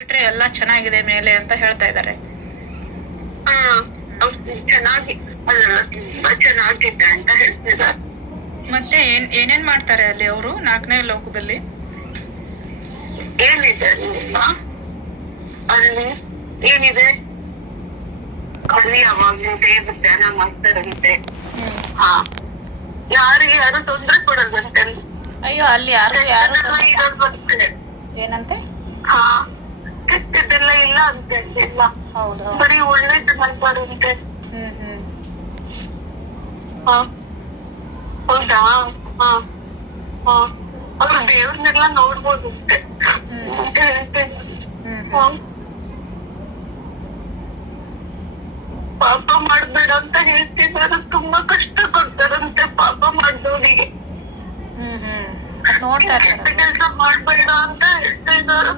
ಬಿಟ್ರೆ ಎಲ್ಲ ಚೆನ್ನಾಗಿದೆ ಮೇಲೆ ಅಂತ ಹೇಳ್ತಾ ಇದ್ದಾರೆ. ಹಾ ಅವ್ರು ಚೆನ್ನಾಗಿ ಅಲ್ಲ ಚೆನ್ನಾಗಿದೆ ಅಂತ ಹೇಳ್ತಿದ್ದಾರೆ. ಮತ್ತೆ ಏನ್ ಏನೇನ್ ಮಾಡ್ತಾರೆ ಅಲ್ಲಿ ಅವರು ನಾಲ್ಕನೇ ಲೋಕದಲ್ಲಿ? ಏನಿದೆ ಅಲ್ಲಿ ಏನಿದೆ? ಅಲ್ಲಿ ಯಾವಾಗ್ಲೂ ದೇವ್ರ ಧ್ಯಾನ ಮಾಡ್ತಾರಂತೆ. ಹಾ. ಯಾರಿಗೆ ಯಾರು ತೊಂದ್ರೆ ಅಯ್ಯೋ ಅಲ್ಲಿ ಯಾರು ಯಾರು ಏನಂತೆ? ಹಾ. ಕೆಟ್ಟದೆಲ್ಲ ಇಲ್ಲ ಅಂತ ಎಲ್ಲ ಹೌದು ಬರೀ ಒಳ್ಳೇದು ಹ್ಮ್ ಹ್ಮ್. ಹಾ. ಹೌದಾ? ಹಾ. ಹಾ. ಅವ್ರು ದೇವ್ರನ್ನೆಲ್ಲ ನೋಡ್ಬೋದಂತೆ ಅಂತ ಹೇಳ್ತೇನೆ ಹ್ಮ್ ಹಾ. ಪಾಪ ಮಾಡ್ಬೇಡ ಅಂತ ಹೇಳ್ತಿದ್ದಾರೆ ತುಂಬಾ ಕಷ್ಟ ಕೊಡ್ತಾರಂತೆ ಪಾಪ ಮಾಡ್ದವರಿಗೆ. ಹ್ಮ್ ಹ್ಮ್. ಅದ್ ನೋಡ್ತಾ ಕೆಟ್ಟ ಇರ್ತಾರೆ ಕೆಲಸ ಮಾಡ್ಬೇಡ ಅಂತ ಹೇಳ್ತಾ ಇದ್ದಾರೆ.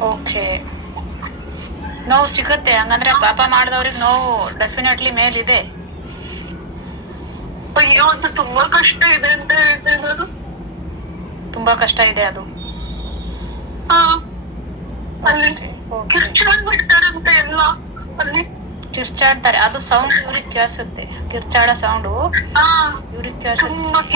ಓಕೆ ನೋವು ಸಿಗುತ್ತೆ ಹಂಗಂದ್ರೆ ಪಾಪ ಮಾಡಿದವ್ರಿಗೆ ನೋವು ಡೆಫಿನೆಟ್ಲಿ ಮೇಲಿದೆ. ಅಯ್ಯೋ ಅದು ತುಂಬಾ ಕಷ್ಟ ಇದೆ ಅಂತ ಹೇಳ್ತಾ ಇರೋದು. ತುಂಬಾ ಕಷ್ಟ ಇದೆ ಅದು. ಅಲ್ಲಿ Okay. ಕಿರ್ಚಾಡ್ ಬಿಡ್ತಾರಂತೆ ಎಲ್ಲ. ಅಲ್ಲಿ ಕಿರ್ಚಾಡ್ತಾರೆ. ಅದು ಸೌಂಡ್ ಇವ್ರಿಗೆ ಕೇಳಿಸುತ್ತೆ. ಕಿರ್ಚಾಡ ಸೌಂಡು ಇವ್ರಿಗೆ ಕೇಳಿಸುತ್ತೆ.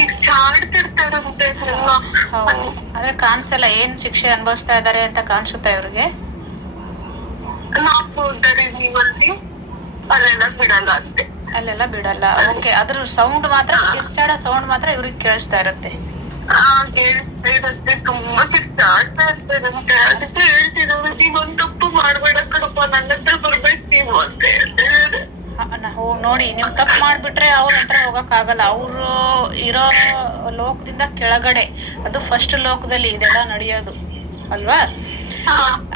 ಆದ್ರೆ ಕಾಣಿಸಲ್ಲ ಏನ್ ಶಿಕ್ಷೆ ಅನುಭವಿಸ್ತಾ ಇದಾರೆ ಅಂತ ಕಾಣಿಸುತ್ತೆ ಇವ್ರಿಗೆ. ಅಲ್ಲೆಲ್ಲ ಬಿಡಲ್ಲ ಓಕೆ ಅದ್ರ ಸೌಂಡ್ ಮಾತ್ರ ಕಿರ್ಚಾಡ ಸೌಂಡ್ ಮಾತ್ರ ಇವ್ರಿಗೆ ಕೇಳಿಸ್ತಾ ಇರುತ್ತೆ. ತುಂಬಾ ಕಿರ್ಚಾಡ್ತಾ ಇರ್ತಾರಂತೆ ನೋಡಿ ನೀವು ತಪ್ಪು ಮಾಡ್ಬಿಟ್ರೆ ಅವ್ರ ಹತ್ರ ಹೋಗಕ್ ಆಗಲ್ಲ ಅವರು ಇರೋ ಲೋಕದಿಂದ ಕೆಳಗಡೆ ಅದು ಫಸ್ಟ್ ಲೋಕದಲ್ಲಿ ಇದೆಲ್ಲ ನಡೆಯೋದು. ಅಲ್ವಾ?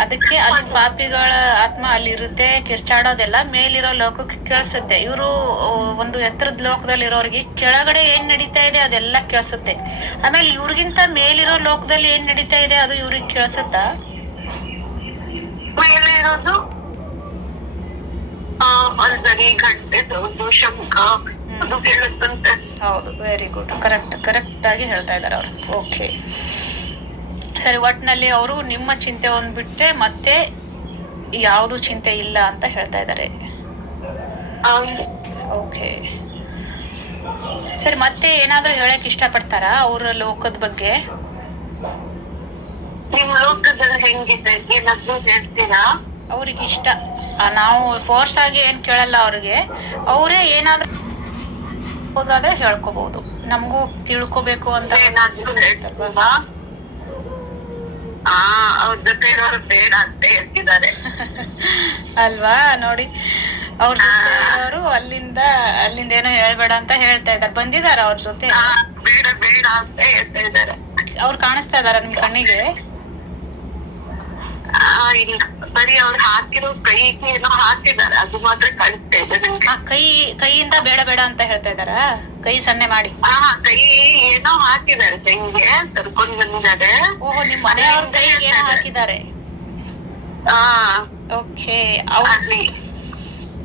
ಅದಕ್ಕೆ ಅಲ್ಲಿ ಪಾಪಿಗಳ ಆತ್ಮ ಅಲ್ಲಿ ಇರುತ್ತೆ ಕಿರ್ಚಾಡೋದೆಲ್ಲ ಮೇಲಿರೋ ಲೋಕಕ್ಕೆ ಕೇಳಿಸುತ್ತೆ. ಇವರು ಒಂದು ಎತ್ತರದ ಲೋಕದಲ್ಲಿ ಇರೋರಿಗೆ ಕೆಳಗಡೆ ಏನ್ ನಡೀತಾ ಇದೆ ಅದೆಲ್ಲ ಕೇಳಿಸುತ್ತೆ. ಆಮೇಲೆ ಇವ್ರಿಗಿಂತ ಮೇಲಿರೋ ಲೋಕದಲ್ಲಿ ಏನ್ ನಡೀತಾ ಇದೆ ಅದು ಇವ್ರಿಗೆ ಕೇಳಿಸುತ್ತಾ? ಶಂಕ ಅದು ಹೌದು ವೆರಿ ಗುಡ್ ಕರೆಕ್ಟ್ ಕರೆಕ್ಟ್ ಆಗಿ ಹೇಳ್ತಾ ಇದ್ದಾರೆ ಅವರು. ಓಕೆ ಸರಿ ಒಟ್ಟಿನಲ್ಲಿ ಅವರು ನಿಮ್ಮ ಚಿಂತೆ ಒಂದು ಬಿಟ್ಟೆ ಮತ್ತೆ ಯಾವುದು ಚಿಂತೆ ಇಲ್ಲ ಅಂತ ಹೇಳ್ತಾ ಇದ್ದಾರೆ. ಓಕೆ ಸರಿ ಮತ್ತೆ ಏನಾದರೂ ಹೇಳಕ್ ಇಷ್ಟಪಡ್ತಾರಾ ಅವ್ರ ಲೋಕದ ಬಗ್ಗೆ? ನಿಮ್ ಲೋಕದಲ್ಲಿ ಹೆಂಗಿದೆ? ಏನಾದ್ರು ಹೇಳ್ತೀರಾ? ಅವ್ರಿಗೆ ಇಷ್ಟ ನಾವು ಫೋರ್ಸ್ ಆಗಿ ಏನು ಕೇಳಲ್ಲ ಅವ್ರಿಗೆ. ಅವರೇ ಏನಾದರೂ ಹೋದಾದ್ರೆ ಹೇಳ್ಕೋಬಹುದು ನಮಗೂ ತಿಳ್ಕೋಬೇಕು ಅಂತ ಅವ್ರ ಹೇಳ್ತಿದ್ದಾರೆ. ಅಲ್ವಾ? ನೋಡಿ ಅವ್ರ ಜೊತೆ ಇರೋರು ಅಲ್ಲಿಂದ ಅಲ್ಲಿಂದ ಏನೋ ಹೇಳ್ಬೇಡ ಅಂತ ಹೇಳ್ತಾ ಇದ್ದಾರೆ. ಬಂದಿದಾರ ಅವ್ರ ಜೊತೆ? ಅವ್ರು ಕಾಣಿಸ್ತಾ ಇದಾರ ನಿಮ್ ಕಣ್ಣಿಗೆ? ಬರೀ ಅವ್ರು ಹಾಕಿರೋ ಕೈಗೆ ಏನೋ ಹಾಕಿದ್ದಾರೆ ಅದು ಮಾತ್ರ ಕಾಣಿಸ್ತಾ ಇದೆ ನಂಗೆ ಆ ಕೈ ಕೈಯಿಂದ ಬೇಡ ಬೇಡ ಅಂತ ಹೇಳ್ತಾ ಇದಾರ ಕೈ ಸನ್ನೆ ಮಾಡಿ. ಹಾ ಕೈ ಏನೋ ಹಾಕಿದ್ದಾರೆ ಕೈಗೆ ತರ್ಕೊಂಡ್ ಬಂದಿದ್ದಾರೆ. ಓಹೋ ನಿಮ್ ಮನೆಯವ್ರ ಕೈ ಏನೋ ಹಾಕಿದ್ದಾರೆ. ಹಾ ಓಕೆ ಅವ್ರು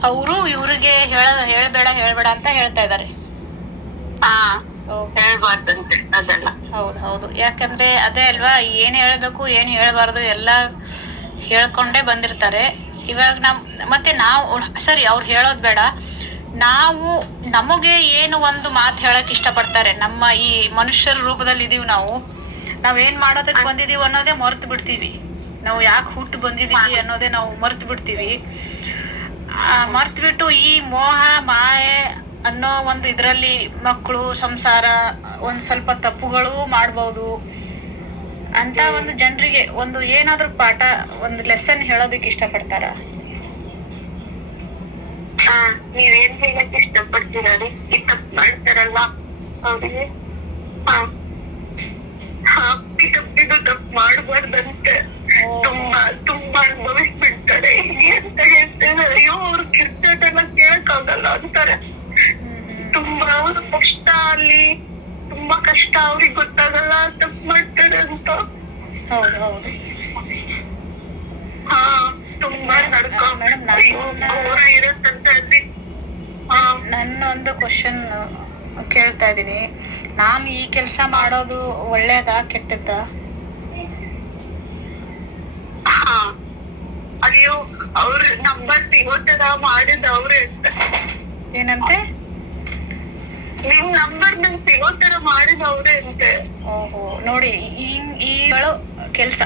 ಅವರು ಇವ್ರಿಗೆ ಹೇಳ ಹೇಳ್ಬೇಡ ಹೇಳ್ಬೇಡ ಅಂತ ಹೇಳ್ತಾ ಇದಾರೆ ಹಾ ಹೇಳ್ಬಾರ್ದಂತೆ ಅದೆಲ್ಲ. ಹೌದು ಹೌದು. ಯಾಕಂದ್ರೆ ಅದೇ ಅಲ್ವಾ ಏನ್ ಹೇಳ್ಬೇಕು ಏನ್ ಹೇಳ್ಬಾರ್ದು ಎಲ್ಲ ಹೇಳ್ಕೊಂಡೇ ಬಂದಿರ್ತಾರೆ. ಇವಾಗ ನಮ್ ಮತ್ತೆ ನಾವು ಸರಿ ಅವ್ರು ಹೇಳೋದ್ ಬೇಡ. ನಾವು ನಮಗೆ ಏನು ಒಂದು ಮಾತು ಹೇಳಕ್ ಇಷ್ಟಪಡ್ತಾರೆ. ನಮ್ಮ ಈ ಮನುಷ್ಯರ ರೂಪದಲ್ಲಿ ಇದೀವಿ ನಾವು. ನಾವ್ ಏನ್ ಮಾಡೋದಕ್ಕೆ ಬಂದಿದೀವಿ ಅನ್ನೋದೇ ಮರ್ತು ಬಿಡ್ತೀವಿ. ನಾವು ಯಾಕೆ ಹುಟ್ಟು ಬಂದಿದೀವಿ ಅನ್ನೋದೇ ನಾವು ಮರ್ತು ಬಿಡ್ತೀವಿ. ಮರ್ತು ಬಿಟ್ಟು ಈ ಮೋಹ ಮಾಯೆ ಅನ್ನೋ ಒಂದು ಇದರಲ್ಲಿ ಮಕ್ಕಳು ಸಂಸಾರ ಒಂದು ಸ್ವಲ್ಪ ತಪ್ಪುಗಳು ಮಾಡ್ಬೋದು. ಅಂತ ಒಂದು ಜನರಿಗೆ ಒಂದು ಏನಾದ್ರೂ ಪಾಠ ಒಂದು ಲೆಸನ್ ಹೇಳೋದಕ್ಕೆ ಇಷ್ಟಪಡ್ತಾರ? ನೀವೇನ್ ಹೇಳಕ್ ಇಷ್ಟಪಡ್ತೀರಾ ಈ ತಪ್ಪು ಮಾಡ್ತಾರಲ್ಲ ಅವ್ರಿಗೆ ಹಾ. ಹಾ ಈ ತಪ್ಪಿದು ತಪ್ಪು ಮಾಡ್ಬಾರ್ದಂತೆ. ತುಂಬಾ ತುಂಬಾ ಅನುಭವಿಸ್ಬಿಡ್ತಾರೆ. ಅಂತ ಹೇಳ್ತಾರೆ ಅಯ್ಯೋ ಅವ್ರು ಕೇಳಕ್ ಆಗಲ್ಲ ಅಂತಾರೆ. ತುಂಬಾ ಕಷ್ಟ ಅಲ್ಲಿ ತುಂಬಾ ಕಷ್ಟ ಅವ್ರಿಗೆ ಗೊತ್ತಾಗಲ್ಲ ತಪ್ಪು ಮಾಡ್ತಾರೆ ಅಂತ. ಹೌದು ಹೌದು. ಹಾ ತುಂಬಾ ಇರತ್ತಂತ ಅಲ್ಲಿ. ನನ್ನ ಒಂದು ಕ್ವಶನ್ ಕೇಳ್ತಾ ಇದೀನಿ ನಾನು ಈ ಕೆಲಸ ಮಾಡೋದು ಒಳ್ಳೇದಾ ಕೆಟ್ಟದ್ದ? ಅಯ್ಯೋ ಅವ್ರ ನಂಬರ್ ಸಿಗೋತದ ಮಾಡಿದ ಅವ್ರೆ ಏನಂತೆ? ನಿಮ್ ನಂಬರ್ ನಂಗ್ ಸಿಗೋ ತರ ಮಾಡಿದ ಅವ್ರೆ ಅಂತೆ. ಓಹೋ ನೋಡಿ ಈ ಈಗಳು ಕೆಲಸ.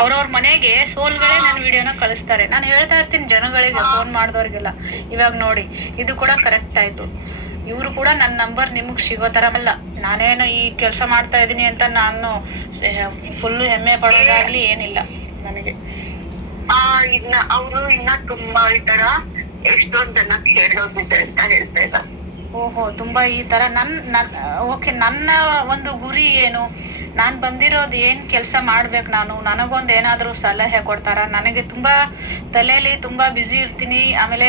ಅವ್ರವ್ರ ಮನೆಗೆ ಸೋಲ್ಗಳೇ ನನ್ನ ವಿಡಿಯೋನ ಕಳಿಸ್ತಾರೆ. ನಾನು ಹೇಳ್ತಾ ಇರ್ತೀನಿ ಜನಗಳಿಗೆ ಫೋನ್ ಮಾಡಿದವ್ರಿಗೆಲ್ಲ. ಇವಾಗ ನೋಡಿ ಇದು ಕೂಡ ಕರೆಕ್ಟ್ ಆಯ್ತು. ಇವರು ಕೂಡ ನನ್ನ ನಂಬರ್ ನಿಮಗೆ ಸಿಗೋ ತರ ಅಲ್ಲ. ನಾನೇನು ಈ ಕೆಲಸ ಮಾಡ್ತಾ ಇದ್ದೀನಿ ಅಂತ ನಾನು ಫುಲ್ ಹೆಮ್ಮೆ ಪಡೋದಾಗ್ಲಿ ಏನಿಲ್ಲ ನನಗೆ. ಅವರು ಇನ್ನ ತುಂಬಾ ಈ ತರ ಎಷ್ಟೊಂದ್ ಜನ ಕೇಳೋದಿದೆ ಅಂತ ಹೇಳ್ತಾ ಇದ್ದಾರೆ ಓಹೋ, ತುಂಬಾ ಈ ತರ ನನ್ ಓಕೆ, ನನ್ನ ಒಂದು ಗುರಿ ಏನು? ನಾನು ಬಂದಿರೋದು ಏನ್ ಕೆಲಸ ಮಾಡ್ಬೇಕು ನಾನು? ನನಗೊಂದು ಏನಾದರೂ ಸಲಹೆ ಕೊಡ್ತಾರ? ನನಗೆ ತುಂಬಾ ತಲೆಯಲ್ಲಿ ತುಂಬಾ ಬ್ಯುಸಿ ಇರ್ತೀನಿ. ಆಮೇಲೆ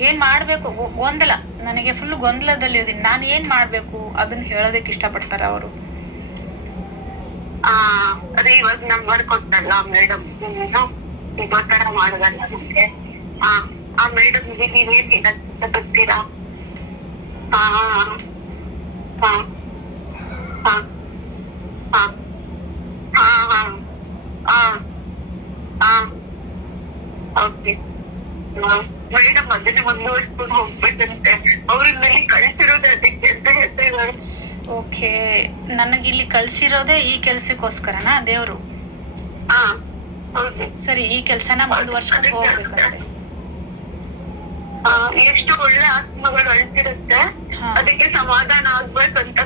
ಏನ್ ಮಾಡ್ಬೇಕು? ಗೊಂದಲ. ನನಗೆ ಫುಲ್ ಗೊಂದಲದಲ್ಲಿ ಇದೀನಿ. ನಾನು ಏನ್ ಮಾಡ್ಬೇಕು? ಅದನ್ನ ಹೇಳೋದಕ್ಕೆ ಇಷ್ಟಪಡ್ತಾರ ಅವರು? ಅದೇ ಇವಾಗ ನಂಬರ್ ಮೇಡಮ್ ಆ ಮೇಡಮ್ ಗೊತ್ತೀರಾ ಮೇಡಮ್ ಅದನ್ನೇ ಮುಂದುವರ್ಸ್ಕೊಂಡು ಹೋಗ್ಬೇಕಂತೆ ಅವ್ರನ್ನಲ್ಲಿ ಕಳಿಸಿರೋದು ಅದಕ್ಕೆ ಅಂತ ಹೇಳ್ತಾ ಇದ್ದಾರೆ ಓಕೆ ನನಗಿಲ್ಲಿ ಕಳ್ಸಿರೋದೇ ಈ ಕೆಲ್ಸಕ್ಕೋಸ್ಕರನಾ ದೇವ್ರು? ಸರಿ ಈ ಕೆಲ್ಸನ ಮುಂದುವರ್ಸ್ಕೊಂಡು ಹೋಗ್ಬೇಕಂತೆ ಎಷ್ಟು ಒಳ್ಳೆ ಆತ್ಮಗಳು ಅಳ್ತಿರುತ್ತೆ ಅದಕ್ಕೆ ಸಮಾಧಾನ ಆಗ್ಬೇಕಂತ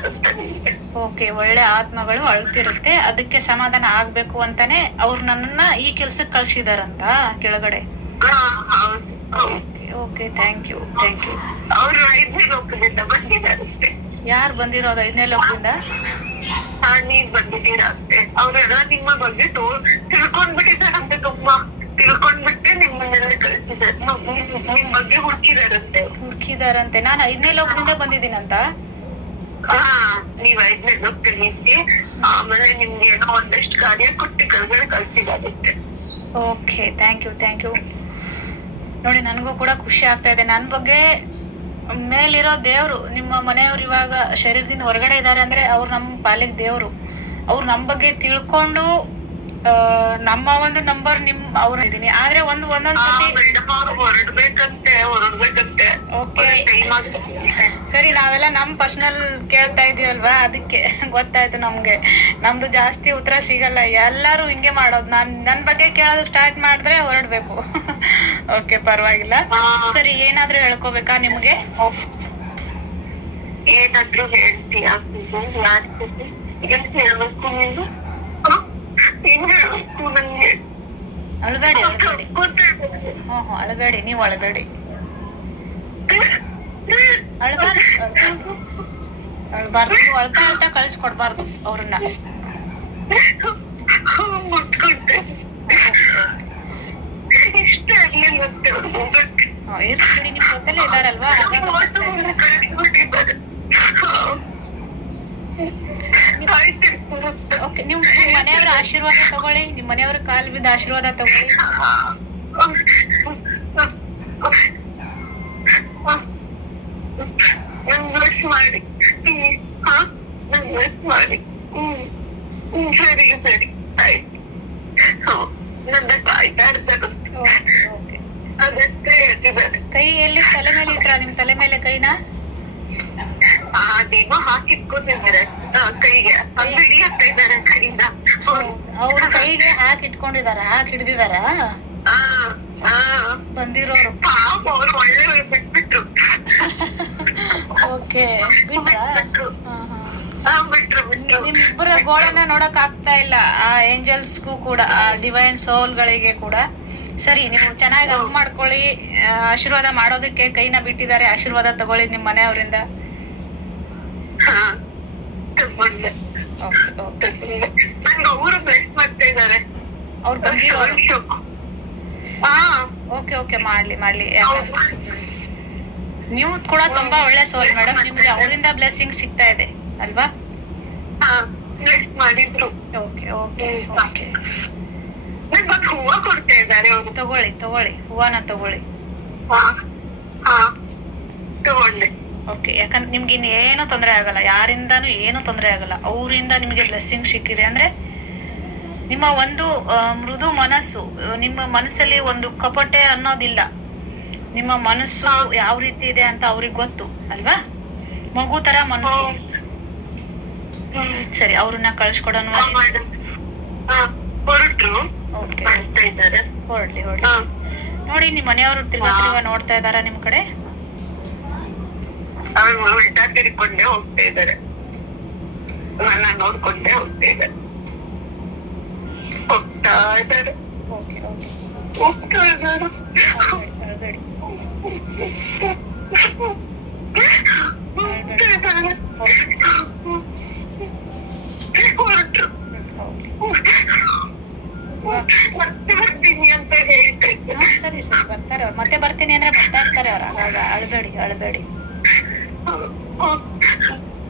ಅಂತ ನಿಮ್ಗೆ. ಓಕೆ ಒಳ್ಳೆ ಆತ್ಮಗಳು ಅಳ್ತಿರುತ್ತೆ ಅದಕ್ಕೆ ಸಮಾಧಾನ ಆಗ್ಬೇಕು ಅಂತಾನೆ ಅವ್ರು ನನ್ನ ಈ ಕೆಲ್ಸಕ್ಕೆ ಕಳ್ಸಿದಾರಂತ ಕೆಳಗಡೆ? Okay thank you thank you ಅವ್ರು ಐದನೇ ಲೋಕದಿಂದ ಯಾರು ಬಂದಿರೋದು ಐದನೇ ಲೋಕದಿಂದ? ನೀವ್ ಅಷ್ಟೇ. ಅವ್ರೆಲ್ಲ ನಿಮ್ಮ ಬಗ್ಗೆ ತಿಳ್ಕೊಂಡ್ಬಿಟ್ಟಿದ್ದಾರಂತೆ ತುಂಬಾ. ತಿಳ್ಕೊಂಡ್ಬಿಟ್ಟೆ ನಿಮ್ಮನ್ನೆಲ್ಲ ಕಳ್ಸಿದಾರೆ ನಿಮ್ ಬಗ್ಗೆ ಹುಡುಕಿದಾರಂತೆ. ಹುಡುಕಿದಾರಂತೆ. ನಾನು ಐದನೇ ಲೋಕದಿಂದ ಬಂದಿದ್ದೀನಂತ? ಹಾ ನೀವ್ ಐದನೇ ಲೋಕದಲ್ಲಿ ಆಮೇಲೆ ನಿಮ್ಗೆ ಏನೋ ಒಂದಷ್ಟು ಕಾರ್ಯ ಕೊಟ್ಟು ಕೆಳಗಡೆ ಕಳ್ಸಿದಾರಂತೆ. Okay thank you thank you ನೋಡಿ ನನಗೂ ಕೂಡ ಖುಷಿ ಆಗ್ತಾ ಇದೆ. ನನ್ನ ಬಗ್ಗೆ ಮೇಲಿರೋ ದೇವರು ನಿಮ್ಮ ಮನೆಯವ್ರು ಇವಾಗ ಶರೀರದಿಂದ ಹೊರಗಡೆ ಇದ್ದಾರೆ ಅಂದ್ರೆ ಅವ್ರು ನಮ್ಮ ಪಾಲಿಗೆ ದೇವರು. ಅವ್ರು ನಮ್ಮ ಬಗ್ಗೆ ತಿಳ್ಕೊಂಡು ನಮ್ಮ ಒಂದು ನಂಬರ್ ನಿಮ್ ಅವ್ರ ಇದೀನಿ ಆದ್ರೆ ಒಂದು ಒಂದೊಂದ್ ಸತಿ ಹೊರಡ್ಬೇಕಂತೆ ಹೊರಡ್ಬೇಕಂತೆ ಸರಿ ನಾವೆಲ್ಲ ನಮ್ ಪರ್ಸನಲ್ ಕೇಳ್ತಾ ಇದೀವಲ್ವಾ? ಅದಕ್ಕೆ ಗೊತ್ತಾಯ್ತು ನಮ್ಗೆ. ನಮ್ದು ಜಾಸ್ತಿ ಉತ್ತರ ಸಿಗಲ್ಲ. ಎಲ್ಲಾರು ಹಿಂಗೆ ಮಾಡೋದು. ನಾನ್ ನನ್ ಬಗ್ಗೆ ಕೇಳೋದು ಸ್ಟಾರ್ಟ್ ಮಾಡಿದ್ರೆ ಹೊರಡ್ಬೇಕು. ಓಕೆ ಪರವಾಗಿಲ್ಲ. ಸರಿ ಏನಾದ್ರೂ ಹೇಳ್ಕೋಬೇಕಾ ನಿಮ್ಗೆ? ಏನಾದ್ರೂ ಹೇಳ್ತೀಯಾ? ಯಾರು ಹೇಳ್ಬೇಕು ನೀನು? ಅಳಬೇಡಿ ಹ್ಮ್ ಹ್ಮ್ ಅಳಬೇಡಿ, ನೀವು ಅಳಬೇಡಿ. ಅಳಬಾರ್ದು ಅಳಬಾರ್ದು. ಅಳ್ತಾ ಕಳ್ಸಿ ಕಳಿಸ್ಕೊಡ್ಬಾರ್ದು ಅವ್ರನ್ನ. ಇರ್ಲಿ ನಿಮ್ಮ ಜೊತೆಲೇ ಇದಾರಲ್ವಾ? ಹಾಗಾಗಿ ನಿಮ್ ಮನೆಯವರ ಆಶೀರ್ವಾದ ತಗೊಳ್ಳಿ ನಿಮ್ ಮನೆಯವರ ಕಾಲ್ ಬಿದ್ದ ಆಶೀರ್ವಾದ ತಗೊಳ್ಳಿ. ಮಾಡಿ. ಮಾಡಿ. ಹ್ಮ್ ಸರಿ ಸರಿ ಆಯ್ತು. ನನ್ನ ಕಾಯ್ತಾ ಇರ್ತಾರೆ ಓಕೆ ಓಕೆ. ಅದಕ್ಕೆ ಹೇಳ್ತಿದ್ದಾರೆ. ಕೈ ಎಲ್ಲಿ? ತಲೆ ಮೇಲೆ ಇಟ್ರ? ನಿಮ್ ತಲೆ ಮೇಲೆ ಕೈನ? ಹಾಕಿಟ್ಕೊಂಡಿದ್ದಾರೆ ಕೈಗೆ. ಅದು ಹಿಡಿಯುತ್ತಾ ಇದ್ದಾರೆ ಕೈಯಿಂದ. ಅವ್ರ ಕೈಗೆ ಹಾಕಿ ಇಟ್ಕೊಂಡಿದಾರ ಹಾಕಿ ಹಿಡ್ದಿದಾರ? ಬಂದಿರೋರು. ಪಾಪ ಅವ್ರು ಒಳ್ಳೆಯವ್ರು ಬಿಟ್ಬಿಟ್ರು. ಓಕೆ. ಬಿಟ್ರು? ನಿಮ್ಮಿಬ್ಬರ ಗೋಳನ್ನ ನೋಡಕ್ ಆಗ್ತಾ ಇಲ್ಲ ಆ ಏಂಜಲ್ಸ್ಗೂ ಕೂಡ ಆ ಡಿವೈನ್ ಸೋಲ್ಗಳಿಗೆ ಕೂಡ. ಸರಿ ನೀವು ಚೆನ್ನಾಗಿ ಅಪ್ ಮಾಡ್ಕೊಳ್ಳಿ ಆಶೀರ್ವಾದ ಮಾಡೋದಕ್ಕೆ ಕೈನ ಬಿಟ್ಟಿದ್ದಾರೆ ಆಶೀರ್ವಾದ ತಗೊಳ್ಳಿ ನಿಮ್ಮ ಮನೆಯವರಿಂದ. ಹಾ ತಗೊಂಡೆ ಓಕೆ ಓಕೆ ತಗೊಂಡೆ ನಂಗೆ ಅವರು ಬೆಸ್ಟ್ ಮಾಡ್ತಾ ಇದ್ದಾರೆ ಅವ್ರು ಬಂದಿರೋರು ಓಕೆ ಓಕೆ ಮಾಡ್ಲಿ ಮಾಡ್ಲಿ ನೀವು ಕೂಡ ತುಂಬಾ ಒಳ್ಳೆ ಸೋಲ್ ಮೇಡಮ್ ನಿಮ್ಗೆ ಅವರಿಂದ ಬ್ಲೆಸ್ಸಿಂಗ್ ಸಿಗ್ತಾ ಇದೆ ಅಲ್ವಾ ಬ್ಲೆಸ್ ಮಾಡಿದ್ರು ಓಕೆ ಓಕೆ ಓಕೆ ಹೂವ ಕೊಡ್ತಾ ಇದ್ದಾರೆ ತಗೊಳ್ಳಿ ತಗೊಳ್ಳಿ ಹೂವನ ತಗೊಳ್ಳಿ ತಗೊಂಡೆ ಓಕೆ ಯಾಕಂದ್ರೆ ನಿಮ್ಗೆ ಇನ್ನೇನು ತೊಂದರೆ ಆಗಲ್ಲ. ಯಾರಿಂದಾನು ಏನು ತೊಂದರೆ ಆಗಲ್ಲ. ಅವರಿಂದ ನಿಮಗೆ ಬ್ಲೆಸ್ಸಿಂಗ್ ಸಿಕ್ಕಿದೆ ಅಂದ್ರೆ ನಿಮ್ಮ ಒಂದು ಮೃದು ಮನಸ್ಸು ನಿಮ್ಮ ಮನಸ್ಸಲ್ಲಿ ಒಂದು ಕಪಟೆ ಅನ್ನೋದಿಲ್ಲ. ನಿಮ್ಮ ಮನಸ್ಸು ಯಾವ ರೀತಿ ಇದೆ ಅಂತ ಅವ್ರಿಗೆ ಗೊತ್ತು ಅಲ್ವಾ? ಮಗು ತರ ಮನಸ್ಸು. ಸರಿ ಅವ್ರನ್ನ ಕಳ್ಸ್ಕೊಡೋಣ ಹೊರಡ್ಲಿ ಹೊರಡ್ಲಿ. ನೋಡಿ ನಿಮ್ಮ ಮನೆಯವರು ತಿರ್ಗಾ ತಿರ್ಗಾ ನೋಡ್ತಾ ಇದಾರ ನಿಮ್ ಕಡೆ? ಅವ್ರು ಉಲ್ಟಾ ತಿರ್ಕೊಂಡೇ ಹೋಗ್ತಾ ಇದ್ದಾರೆ. ನನ್ನ ನೋಡ್ಕೊಂಡೇ ಹೋಗ್ತಾ ಇದ್ದಾರೆ. ಹೋಗ್ತಾ ಇದ್ದಾರೆ. ಹೋಗ್ತಾ ಇದ್ದಾರೆ. ಹೋಗ್ತಾ ಮತ್ತೆ ಬರ್ತೀನಿ ಅಂತ ಹೇಳ್ತಾ ಇದ್ದಾರೆ ಸರಿ ಸರಿ. ಬರ್ತಾರೆ ಅವ್ರು. ಮತ್ತೆ ಬರ್ತೀನಿ ಅಂದ್ರೆ ಬರ್ತಾ ಇರ್ತಾರೆ ಅವ್ರು. ಅಳಬೇಡಿ ಅಳ್ಬೇಡಿ ಅಳ್ಬೇಡಿ.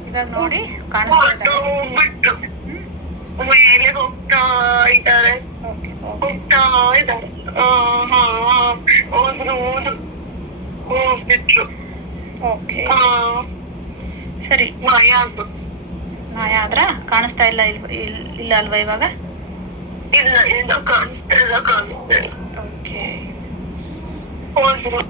ಇವಾಗ ನೋಡಿ ಕಾಣಿಸ್ತಾ ಮೇಲೆ ಹೋಗ್ತಾ ಇದ್ದಾರೆ. ಹೋಗ್ತಾ ಇದ್ದಾರೆ. ಹೋದ್ರು ಹೋದ್ರು. ಹೋಗ್ಬಿಟ್ರು ಸರಿ. ಮಾಯ ಮಾಯ ಆದ್ರ ಕಾಣಿಸ್ತಾ ಇಲ್ಲ ಇಲ್ಲ ಅಲ್ವಾ ಇವಾಗ? ಇಲ್ಲ ಇಲ್ಲ ಕಾಣಿಸ್ತಾ ಇಲ್ಲ ಕಾಣಿಸ್ತಾ ಇಲ್ಲ. ಓಕೆ. ಹೋದ್ರು.